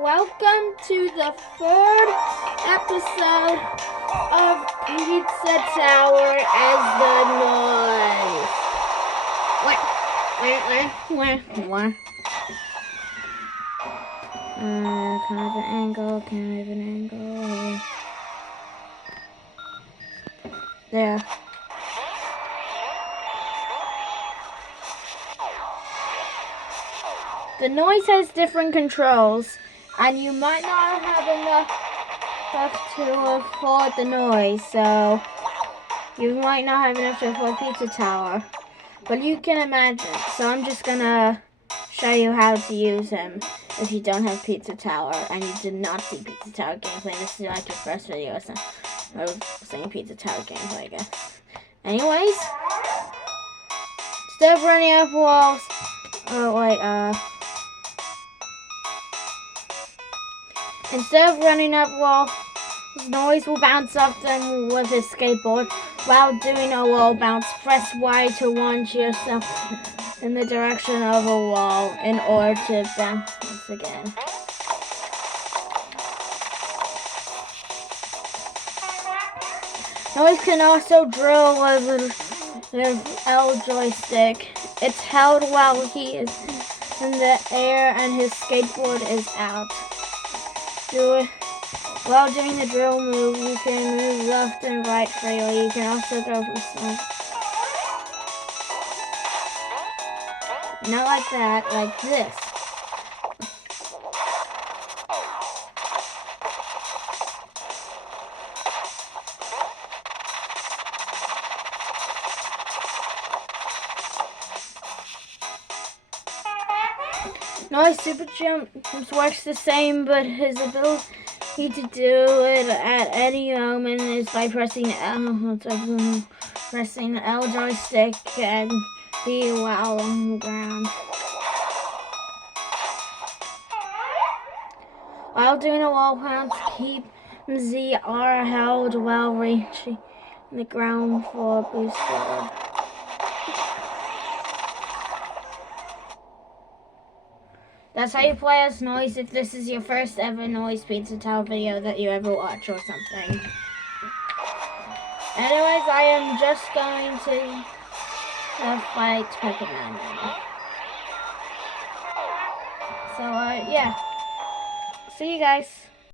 welcome to the third episode of Pizza Tower as the noise. What? Can I have an angle? There. The noise has different controls, and you might not have enough to afford the noise, so you might not have enough to afford Pizza Tower. But you can imagine, so I'm just gonna show you how to use him if you don't have Pizza Tower and you did not see Pizza Tower gameplay. This is like your first video or something. I was saying Pizza Tower gameplay, I guess. Anyways, instead of running up walls, instead of running up walls, Noise will bounce off them with his skateboard. While doing a wall bounce, press Y to launch yourself in the direction of a wall in order to bounce once again. Noise can also drill with the L joystick. It's held while he is in the air and his skateboard is out. While doing the drill move, you can move left and right freely. You can also go for some. Not like that, like this. Noise Super Jump works the same, but his ability to do it at any moment is by pressing L joystick and B while on the ground. While doing a wall bounce, keep Z R held while reaching the ground for a boost forward. That's how you play as Noise if this is your first ever Noise Pizza Tower video that you ever watch or something. Anyways, I am just going to fight Pepperman now. So, yeah. See you guys.